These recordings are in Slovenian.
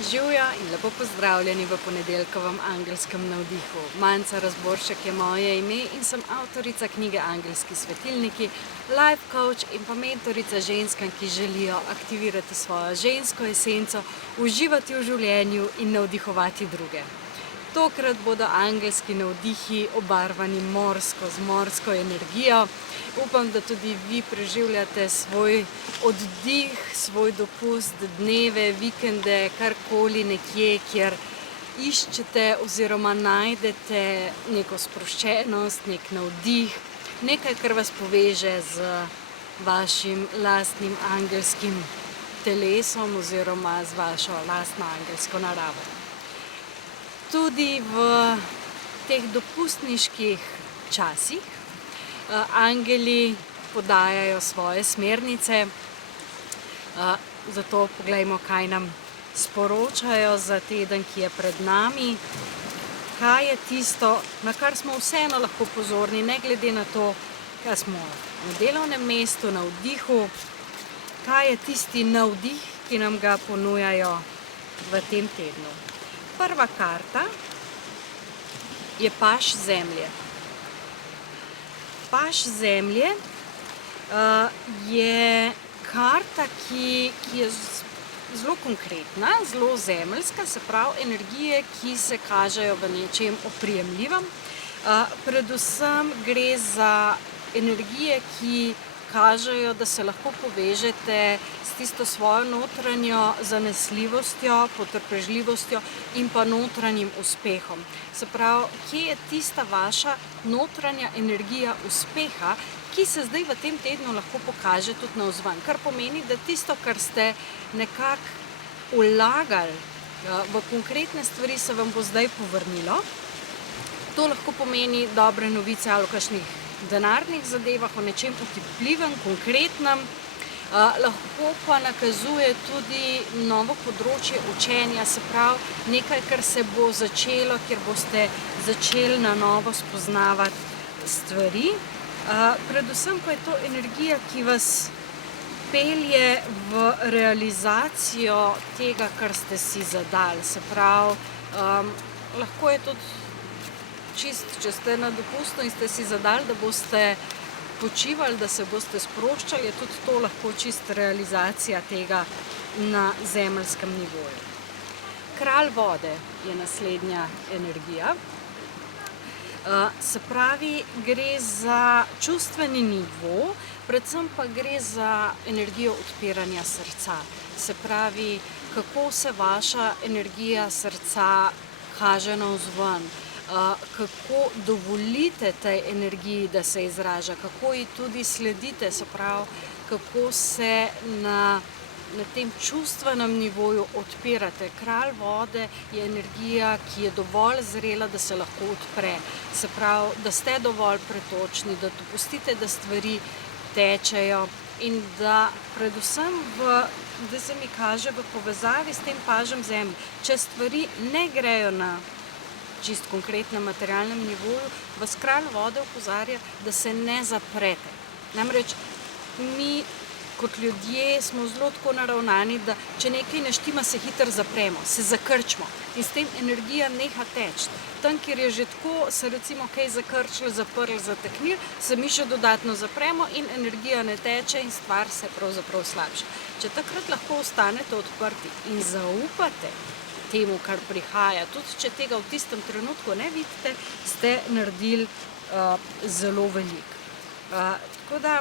Živjo in lepo pozdravljeni v ponedeljkovem angelskem navdihu. Manca Razboršek je moje ime in sem avtorica knjige Angelski svetilniki, life coach in pa mentorica ženskam, ki želijo aktivirati svojo žensko esenco, uživati v življenju in navdihovati druge. Tokrat bodo angelski navdihi obarvani morsko, z morsko energijo. Upam, da tudi vi preživljate svoj oddih, svoj dopust, dneve, vikende, karkoli nekje, kjer iščete oziroma najdete neko sproščenost, nek navdih, nekaj, kar vas poveže z vašim lastnim angelskim telesom oziroma z vašo lastno angelsko naravo. Tudi v teh dopustniških časih angeli podajajo svoje smernice, zato poglejmo, kaj nam sporočajo za teden, ki je pred nami. Kaj je tisto, na kar smo vseeno lahko pozorni, ne glede na to, kaj smo na delovnem mestu, na vdihu, kaj je tisti navdih, ki nam ga ponujajo v tem tednu. Prva karta je paž zemlje. Paž zemlje je karta, ki je zelo konkretna, zelo zemeljska, se pravi energije, ki se kažejo v nečem oprijemljivem. Predvsem gre za energije, ki kažejo, da se lahko povežete s tisto svojo notranjo zanesljivostjo, potrpežljivostjo in pa notranjim uspehom. Se pravi, kje je tista vaša notranja energija uspeha, ki se zdaj v tem tednu lahko pokaže tudi navzven. Kar pomeni, da tisto, kar ste nekako vlagali v konkretne stvari, se vam bo zdaj povrnilo. To lahko pomeni dobre novice ali kakšnih denarnih zadevah, o nečem otipljivem, konkretnem. Lahko pa nakazuje tudi novo področje učenja, se pravi nekaj, kar se bo začelo, kjer boste začeli na novo spoznavati stvari. Predvsem pa je to energija, ki vas pelje v realizacijo tega, kar ste si zadali. Se pravi, lahko je tudi če ste na dopustu in ste si zadali, da boste počivali, da se boste sproščali, je tudi to lahko čist realizacija tega na zemeljskem nivoju. Kralj vode je naslednja energija. Se pravi, gre za čustveni nivo, predvsem pa gre za energijo odpiranja srca. Se pravi, kako se vaša energija srca kaže navzven. Kako dovolite tej energiji, da se izraža, kako ji tudi sledite, se pravi, kako se na tem čustvenem nivoju odpirate. Kralj vode je energija, ki je dovolj zrela, da se lahko odpre. Se pravi, da ste dovolj pretočni, da dopustite, da stvari tečejo in da predvsem da se mi kaže v povezavi s tem pažem zemlje, če stvari ne grejo na čist konkretnem materialnem nivoju, vas kralj vode opozarja, da se ne zaprete. Namreč mi kot ljudje smo zelo tako naravnani, da če nekaj ne štima, se hitro zapremo, se zakrčimo in s tem energija neha teči. Tam, kjer je že tako, se recimo kaj zakrčilo, zaprlo, zateknilo, se mi še dodatno zapremo in energija ne teče in stvar se pravzaprav slabša. Če takrat lahko ostanete odprti in zaupate temu, kar prihaja, tudi če tega v tistem trenutku ne vidite, ste naredili zelo veliko. Tako da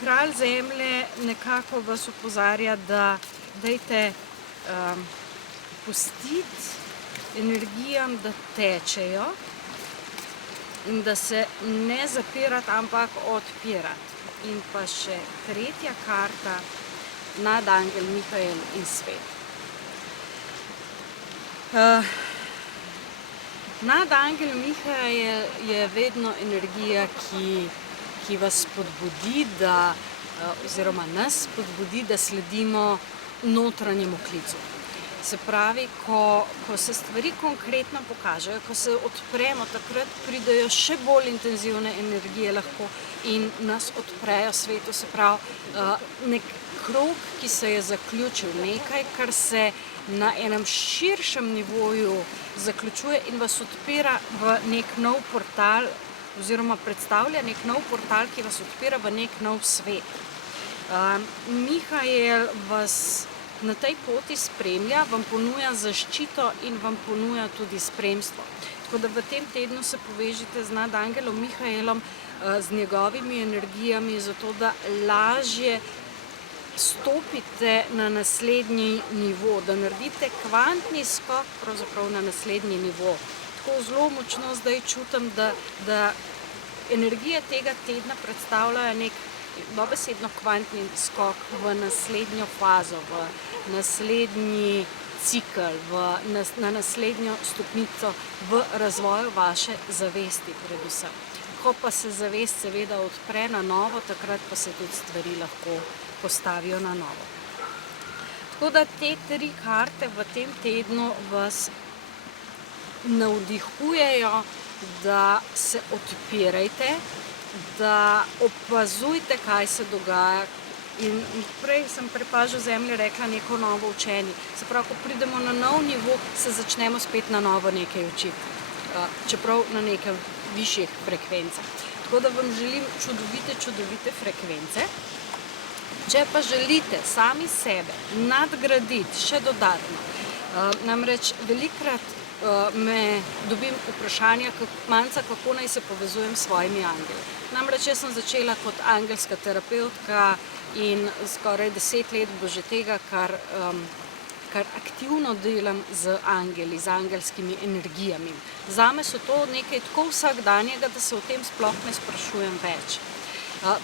kralj zemlje nekako vas opozarja, da dajte pustiti energijam, da tečejo in da se ne zapirati, ampak odpirati. In pa še tretja karta, nadangel Mihael in svet. Nadangel Mihael je vedno energija, ki vas spodbudi, oziroma nas spodbudi, da sledimo notranjemu klicu. Se pravi, ko se stvari konkretno pokažejo, ko se odpremo, takrat pridejo še bolj intenzivne energije lahko in nas odprejo svetu. Se pravi, nek krog, ki se je zaključil, nekaj, kar se na enem širšem nivoju zaključuje in vas odpira v nek nov portal oziroma predstavlja nek nov portal, ki vas odpira v nek nov svet. Mihael vas na tej poti spremlja, vam ponuja zaščito in vam ponuja tudi spremstvo. Tako da v tem tednu se povežite z nadangelom Mihaelom, z njegovimi energijami, zato da lažje stopite na naslednji nivo, da naredite kvantni skok pravzaprav na naslednji nivo. Tako zelo močno zdaj čutim, da energije tega tedna predstavljajo nek dobesedno kvantni skok v naslednjo fazo, v naslednji cikl, na naslednjo stopnico v razvoju vaše zavesti predvsem. Ko pa se zavest seveda odpre na novo, takrat pa se tudi stvari lahko postavijo na novo. Tako da te 3 karte v tem tednu vas navdihujejo, da se odpirajte, da opazujte, kaj se dogaja. In prej sem pri pažu zemlje rekla neko novo učenje. Se pravi, ko pridemo na nov nivo, se začnemo spet na novo nekaj učiti. Čeprav na nekaj višjih frekvencah. Tako da vam želim čudovite frekvence. Če pa želite sami sebe nadgraditi še dodatno, namreč velikokrat dobim vprašanja, kako naj se povezujem s svojimi angeli. Namreč jaz sem začela kot angelska terapevtka in skoraj 10 let bo že tega, kar aktivno delam z angeli, z angelskimi energijami. Zame so to nekaj tako vsakdanjega, da se o tem sploh ne sprašujem več.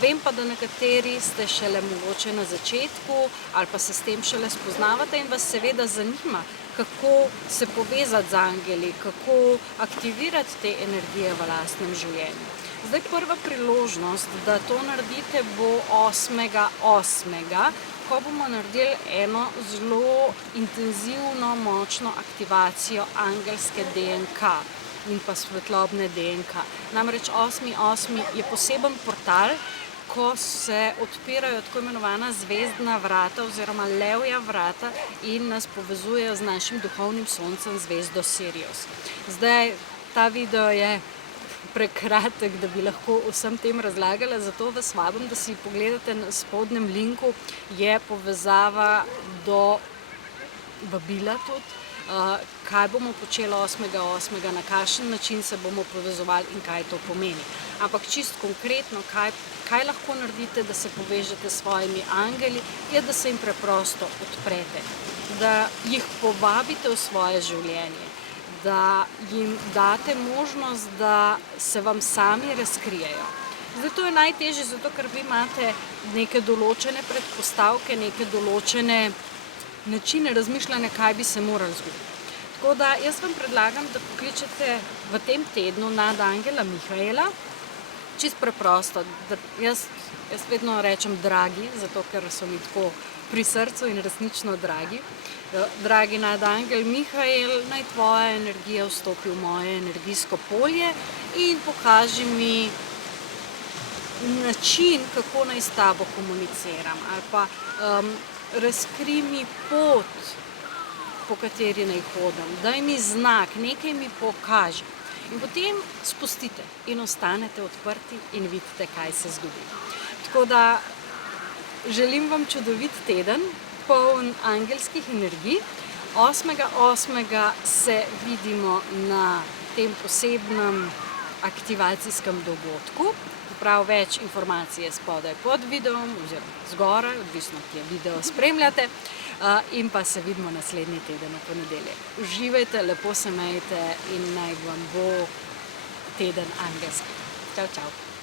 Vem pa, da nekateri ste šele mogoče na začetku ali pa se s tem šele spoznavate in vas seveda zanima, kako se povezati z angeli, kako aktivirati te energije v lastnem življenju. Zdaj prva priložnost, da to naredite, bo 8.8., ko bomo naredili eno zelo intenzivno, močno aktivacijo angelske DNK in pa svetlobne DNK. Namreč 8.8. je poseben portal, ko se odpirajo tako imenovana zvezdna vrata oziroma levja vrata in nas povezujejo z našim duhovnim soncem, zvezdo Sirius. Zdaj, ta video je prekratek, da bi lahko vsem tem razlagala, zato vas vabim, da si pogledate na spodnjem linku, je povezava do vabila tudi, kaj bomo počeli 8.8., na kakšen način se bomo povezovali in kaj to pomeni. Ampak čisto konkretno, kaj lahko naredite, da se povežete s svojimi angeli, je, da se jim preprosto odprete, da jih povabite v svoje življenje, da jim date možnost, da se vam sami razkrijejo. Zdaj to je najtežje, zato ker vi imate neke določene predpostavke, neke določene načine razmišljanja, kaj bi se morali zgoditi. Tako da jaz vam predlagam, da pokličete v tem tednu nadangela Mihaela, čisto preprosto. Jaz vedno rečem dragi, zato ker so mi tako pri srcu in resnično dragi. Dragi nadangel Mihael, naj tvoja energija vstopi v moje energijsko polje in pokaži mi način, kako naj s tabo komuniciram, ali pa razkri mi pot, po kateri naj hodim, daj mi znak, nekaj mi pokaži. In potem spustite in ostanete odprti in vidite, kaj se zgodi. Tako da želim vam čudovit teden, poln angelskih energij. 8.8. se vidimo na tem posebnem aktivacijskem dogodku. Prav več informacij je spodaj pod videom oziroma zgoraj, odvisno, kje video spremljate. In pa se vidimo naslednji teden v ponedeljek. Uživajte, lepo se imejte in naj vam bo teden angelski. Čau, čau.